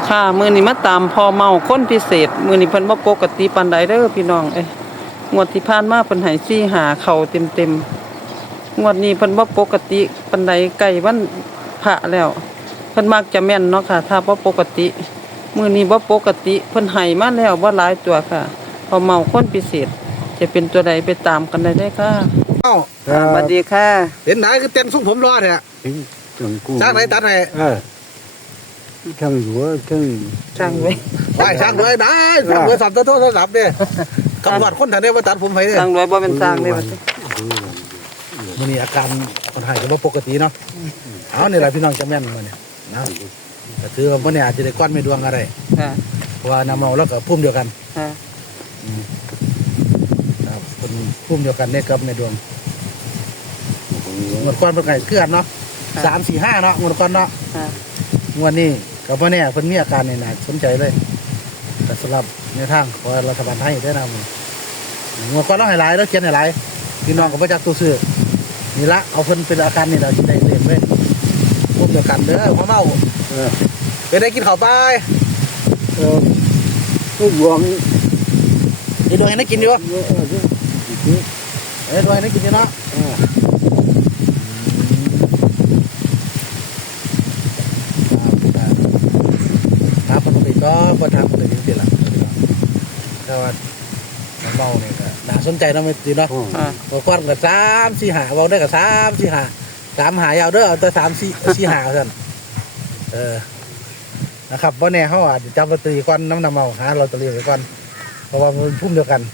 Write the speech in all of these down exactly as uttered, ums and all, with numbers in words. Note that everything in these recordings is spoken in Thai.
ค่ะมือนี้มาตามพอเมาคนพิเศษมือนี้เพิ่นบ่ปกติปานใดเด้อพี่น้องเอ้ยงวดที่ผ่านมาเพิ่นให้สี่หาเข้าเต็มๆงวดนี้เพิ่นบ่ปกติปานใดใกล้วันพระแล้วเพิ่นมักจะแม่นเนาะค่ะถ้าบ่ปกติมือนี้บ่ปกติเพิ่นให้มาแล้วบ่หลายตัวค่ะพอเมาคนพิเศษจะเป็นตัวใดไปตามกันได้เด้อค่ะเอ้าสวัสดีค่ะเห็นไหนคือเต้นส่งผมรอดเนี่ยจังกูช่างไหนตัดให้เออช่างหัวช่างช่างไว้ไหวช่างเลยได้ช่างเลยสับตัวโทรศัพท์เนี่ยกำลังคนทันได้ว่าตัดผมให้เนี่ยช่างรวยบ่เป็นช่างเด้บัดนี้มันนี่อาการคนหายก็บ่ปกติเนาะเอาเนี่ยแหละพี่น้องจะแม่นมาเนี่ยนะแต่ถือว่าวันนี้อาจจะได้ก้อนไม่ดวงอะไรค่ะเพราะว่าน้ำเมาแล้วก็พุ่มเดียวกันค่ะครับคนพุ่มเดียวกันเนี่ยกับไม่ดวงงวดก้อนเป็นไงเกลือนเนาะสามสี่ห้าเนาะงวดก้อนเนาะค่ะงวดนี้กับพ่อเนี่ยเพิ่นมีอาการเนี่ยนะสนใจเลยแต่สำหรับในทางของรัฐบาลไทยได้นำงวดก้อนเราให้หลายแล้วเขียนให้หลายพี่น้องกับพระจักตัวซื้อนี่ละเอาเพิ่นเป็นอาการนี่เราจะได้เรียนเลยพวกเดียวกันเด้อพ่อเมาเออไปได้กินข้าวไปเออทุกหวงไอ้ดวงยังได้กินอยู่เออเออไอ้ดวงยังได้กินอยู่เนาะเออถามปกติก็พอถามปกติจริงๆล่ะแต่ว่าเมาเนี่ยก็น่าสนใจเนาะไม่ตีเนาะค่ะบางคนก็สามสี่หาเบาได้ก็สามสี่หาสามหายาวเด้อเอาแต่สามสี่สี่หาเท่านั้นเออนะครับเพราะแน่เขาอาจจะจับลอตเตอรี่ก่อนน้ำนำเมาหาลอตเตอรี่ไว้ก่อนเพราะว่ามันพุ่มเดียวกัน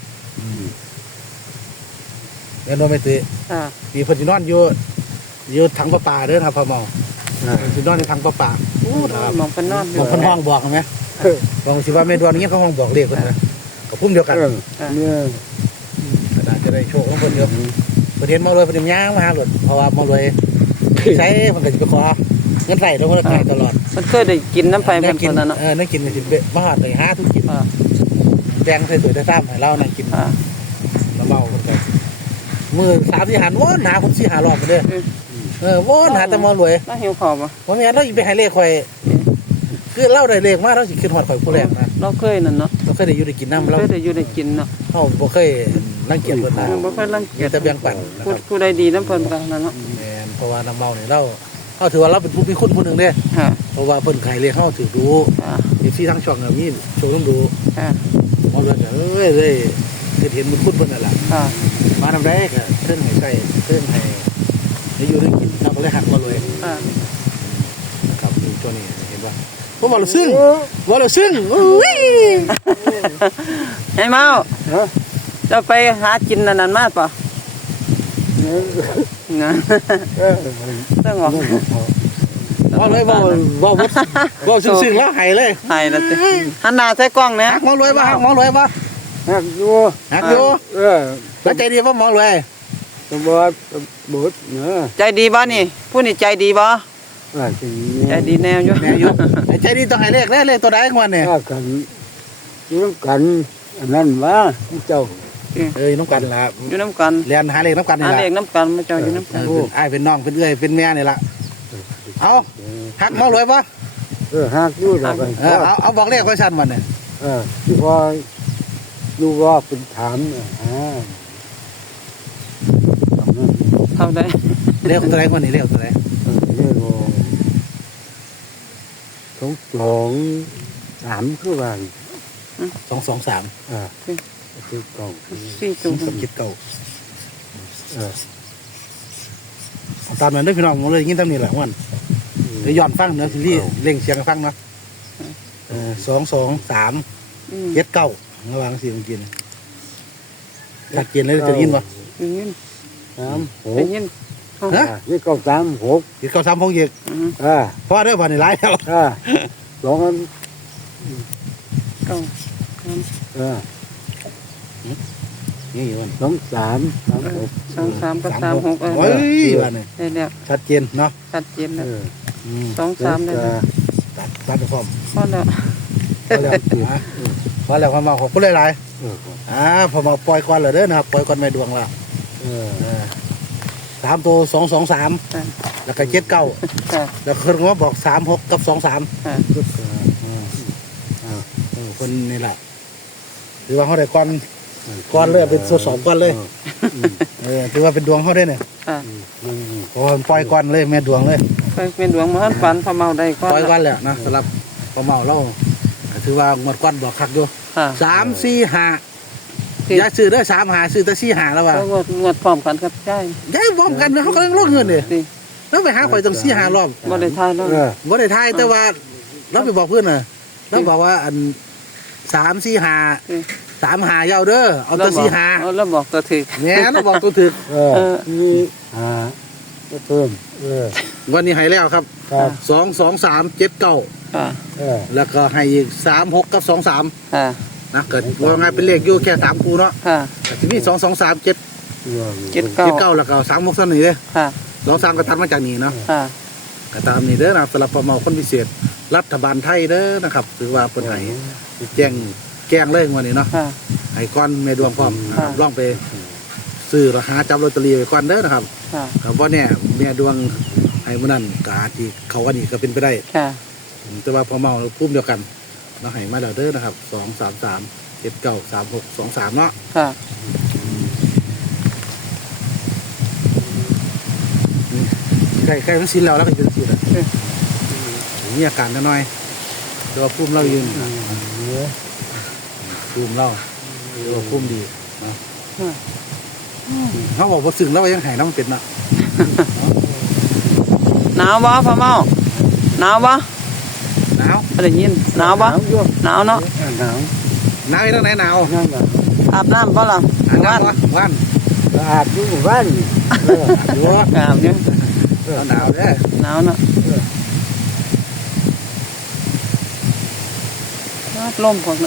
เงินโดนไม่ตีค่ะปีเพิ่นสินอนอยู่อยู่ถังประปาเด้อครับพ่อเมาเออเพิ่นสินอนในถังประปาอู้มองเพิ่นนอนบางคนห้องบอกเห็นไหมเออบางสิว่าไม่ดวนอย่างเงี้ยเขาห้องบอกเลขเพิ่นนะก็พุ่มเดียวกันเออเนี่ยขนาดจะได้โชคของเพิ่นเยอะเพิ่นเห็นเมาเลยเพิ่นย่างมาหาหลดเพราะว่าเมาเลยใช้เพิ่นก็สิไปขอเงินใส่แล้วเพิ่นก็ให้ตลอดมันเคยได้กินน้ำไฟนั่เพิ่งนกินคนนั้นเนาะเออนั่งกินสิเบะมาหอดเลยห้าทุกกินอ่าแบงใส่ตัวได้ซ้ำให้เรานั่งกินอ่าแล้วเมาคนกันมือสามสี่หันวนหาคนสี่หารอบกันเด้อเออวนหาแต่เมารวยแล้วหิวข้าวบ่ว่าแม่นเราอีไปให้เลขข่อยคือเล่าได้เลขมาเราสิขึ้นหอดข่อยผู้แรกนะเราเคยนั่นเนาะเราเคยได้อยู่ได้กินน้ำเราเคยได้อยู่ได้กินเนาะเราบ่เคยรังเกียจเพิ่นนะบ่เคยรังเกีมียจแต่แบ่งปันนะผู้ครับผู้ใดดีน้ำเพิ่นกันนั่นเนาะแม่นเพราะว่าน้ำเมาเนี่ยเราเราถือว่าเราเป็นผู้มีคุณผู้หนึ่งเด้ค่ะเพราะว่าเพิ่นขายเลขเฮาถือดูค่ะอีซี่ทั้งช่องก็มีโชว์ต้องดูค่ะมาเลยก็เอ้ยเลยคือเห็นมันคุณเพิ่นนั่นแหละค่ะมาทำได้ก็เครื่องให้ใส่เครื่องให้ได้อยู่ได้กินเราก็เลยหักมาเลยค่ะนะครับดูตัวนี้เห็นป่ะผมบอกเราซึ่งบอกเราซึ่งอุ้ยให้เมาฮะจะไปหากินนั่นนั่นมาป่ะเนี่ยนะเออเรื่องออกบอกเลยบอกบอกบอกซึ่งซึ่งแล้วหายเลยหายแล้วสิหันหน้าใส่กล้องนะหักมองรวยป่ะหักมองรวยป่ะหักอยู่หักอยู่เออแล้วใจดีป่ะมองรวยตำรวจบดเนาะใจดีบ่นี่ผู้นี่ใจดีบ่ว่าสิใจดีแนวอยู่แม่อยู่ใจดีต้องให้เลขเลขเลขตัวใดของมันเนี่ยว่ากันอยู่นำกันอันนั้นว่าเจ้าเอ้ยน้องกันละอยู่น้ำกันเรียนหาเลขน้องกันนี่หาละเลขน้ำกันมาเจ้าอยู่น้ำกันโอ้ไอ้เป็นน้องเป็นเอ้ยเป็นแม่นี่ละเอาหักมองรวยป่ะเออหักอยู่ดอกกันเออเอาเอาบอกเลขไว้ชันมันเนี่ยเออที่พอดูว่าเป็นถามเนี่ยอ่าทำนั่นเท่าใดเลขตัวใดคนนี้เลขตัวใดเออเรียกว่าสองสองสามคือว่าสองสองสามอ่าคือเก่าสี่ตัวสมคิดเก่าเออเอาตามนั้นเด้วยพี่น้องผมเลยยินตามนี้แหละวันเดี๋ยวย้อนฟังเดี๋ยวซีรีส์เร่งเสียงให้ฟังเนาะเออสองสองสามอืมเจ็ดเก้าระหว่างสี่ของกินถ้ากินเลยจะยินปะได้ยินสามหได้กยินฮะนี่เก้าสามหกเจ็ดเก้าสามพงเยกอืมอ่าเพราะเด้อบ่อนี่ร้ายแล้วอ่าสองอันเก้าอ่านี่อยู่วันสองสามสามหกสองสามกับสามหกเอโอ้อยวันนี้ได้แล้วชัดเจนเนาะชัดเจนเอแล้วออืมสองสามได้แล้วตัดตัดไปพร้อมพอแล้วพอแล้วอ่ะพอแล้วพอมาขอบคุณหลายเออๆอ่าพอมาปล่อยก่อนเลยเด้อนะครับปล่อยก่อนไม่ดวงละเออเออสามตัวสองสองสามค่ะแล้วก็เจ็ดเก้าค่ะแล้วคนก็บอกสามหกกับสองสามค่ะก็เอออ่าเออคนนี่แหละถือว่าเขาได้ก้อนก้อนเลยเป็นตัวสองก้อนเลยอืมเออถือว่าเป็นดวงเขาได้เนี่ยค่ะอืมเพราะว่าปล่อยก้อนเลยแม่ดวงเลยไปเป็นดวงมหันต์ฝันพอเมาได้ก่อนปล่อยก้อนแล้วนะสำหรับพอเมาเราถือว่างวดก้อนบอกคักอยู่ค่ะสามสี่ห้าที่อย่าซื้อได้สามหาซื้อแต่สี่หาแล้วว่ะก็งวดงวดพร้อมกันกับใช่ย้ายบ้อมกันเขากำลังลดเงินเนี่ยสิแล้วไปหาข่อยต้องสี่หารอบบ่ได้ทายแล้วเออบ่ได้ทายแต่ว่าเราไปบอกเพื่อนน่ะเราบอกว่าอันสามสี่หาสิสามหาเยาวเด้อเอาแต่สี่หาเอแล้วบอกตัวถึกแหน่เราบอกตัวถึกเออเออมีหาก็เพิ่มเออวันนี้ให้แล้วครับครับสองสองสามเจ็ดเก้าค่ะเออแล้วก็ให้อีกสามหกกับสองสามค่ะนะเกิดว่าไงเป็นเลขอยู่แค่สามคูเนาะค่ะแต่ที่มีสองสองสามเจ็ดเจ็ดเก้าเจ็ดเก้าแล้วก็สามหกสามนี่เด้อค่ะสองสามก็ตัดมาจากนี่เนาะค่ะก็ตามนี่เด้อนะสำหรับประเมาคนพิเศษ รัฐบาลไทยเด้อนะครับถือว่าเป็นไห้แจ้งแกล้งเลยวันนี้เนาะค่ะไห้ก้อนแม่ดวงพร้อมนะครับค่ะล่องไปซื้อราคาจับลอตเตอรี่ไปก้อนเด้อนะครับค่ะครับว่าเนี่ยแม่ดวงไห้มื่อนั้นกอาจที่เขากันอีกก็เป็นไปได้ค่ะแต่ว่าพอเมาพุ่มเดียวกันเราให้มาแล้วเด้อนะครับสองสามสามเจ็ดเก้าสามหกสองสามเนาะค่ะใกล้ใกล้ทั้งสิ้นแล้วแล้วก็จะสิ้นแล้วมีอาการน้อยๆแต่ว่าพุ่มเรายืนเออพุ่มเราแต่ว่าพุ่มดีนะค่ะเขาบอกว่าสึงแล้วว่ายังหายน้ำมันเป็นเนาะหนาวบ่พ่อเมาหนาวบ่หนาวได้ยินหนาวบ่หนาวอยู่หนาวเนาะหนาวหนาวอีกแล้วไหนหนาวนั่นน่ะอาบน้ำบ่ล่ะอาบว่านน้ำวะว่านสะอาดอยู่หมู่บ้านนี่เอออยู่อาบอยู่หนาวเด้อหนาวเนาะวัดลมของเนาะ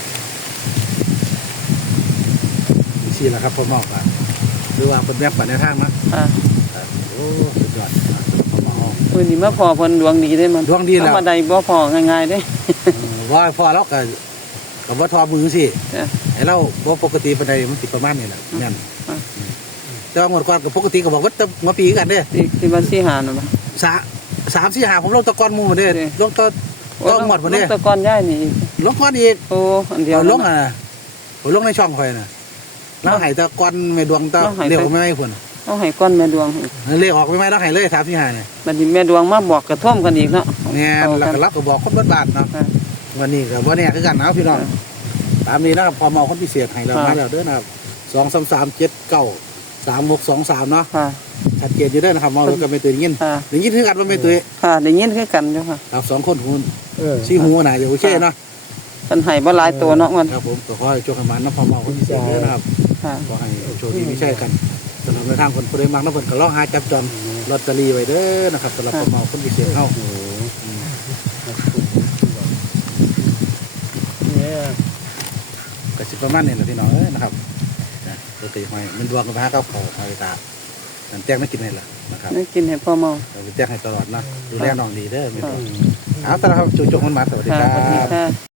สี่แหละครับพ่อหมอกอ่ะหรือว่าเป็นแม่ปันในทางนะค่ะโอ้สุดยอดพ่อหมอกมื้อนี้มาพอเพิ่นดวงดีเด้มันดวงดีแล้วธรรมดาบ่พอง่ายๆเด้เออว่าพอแล้วก็กับว่าทอมือสิจ้ะไอ้เราบ่ปกติปานใดมันติดประมาณนี้แหละแม่นอ่ะแต่ว่าหมดก่อนกับปกติก็บอกว่าจะมาปีกันเด้อที่ที่ว่าสิหาน่ะบ่สาสามสี่หาผมลงตะกอนหมูมาเด้อเด้ลงตะต้องหมดมาเด้อลงแตะกอนย้ายนี่อีกลงก้อนอีกโอ้อันเดียวเอาลงนั่นอ่ะน่ะผมลงในช่องคอยน่ะแล้วใหายตะกอนไม่ดวงตะแล้วให้เรียกไม่ไม่ผลเอาให้ก้อนแม่ดวงอีกเรียกออกไม่ไม่แล้วใหายเลยสามสี่หาเนี่ยบัดนี้แม่ดวงมาบอกกระท่อมกันอีกเนาะแง่เอาแล้วกัก็นรับก็บอกครบรถบาทเนาะค่ะวันนี้กับวันนี้คือกันนะพี่น้องตามนี้นะครับพอเมาคนพิเศษให้เราค่ะมาแล้วเด้อนะครับสองสามสามเจ็ดเก้าสามหกสองสามเนาะค่ะชัดเจนอยู่เด้อนะครับเมาแล้วก็ไม่ตื่นยินค่ะได้ยินคือกันว่าไม่ตื่นค่ะได้ยินคือกันอยู่ค่ะครับสองคนหูเออชี้หูน่ะเดี๋ยวโอเคเนาะเพิ่นให้บ่หลายตัวเนาะมันครับผมก็ขอให้โชคให้มันนะพอเมาคนพิเศษเด้อนะครับค่ะขอให้โชคดีไม่ใช่กันสำหรับในทางคนผู้ใดมักน้ำเพิ่นก็ลองหาจับจอมลอตเตอรี่ไว้เด้อนะครับสำหรับพอเมาคนพิเศษเฮาโอ้โหเนี่ยก็สิประมาณนี้แหละพี่น้องเอ้ยนะครับนะปกติหอยมันดวงกับพาเก้าเขาหอยตานั่นแจ้งไม่กินให้ละนะครับได้กินให้พ่อเมาเราจะแจ้งให้ตลอดนะดูแลน้องดีเด้อไม่ต้องเอาสำหรับจุกจุกมันมาสวัสดีค่ะครัสวัสดีบค่ะ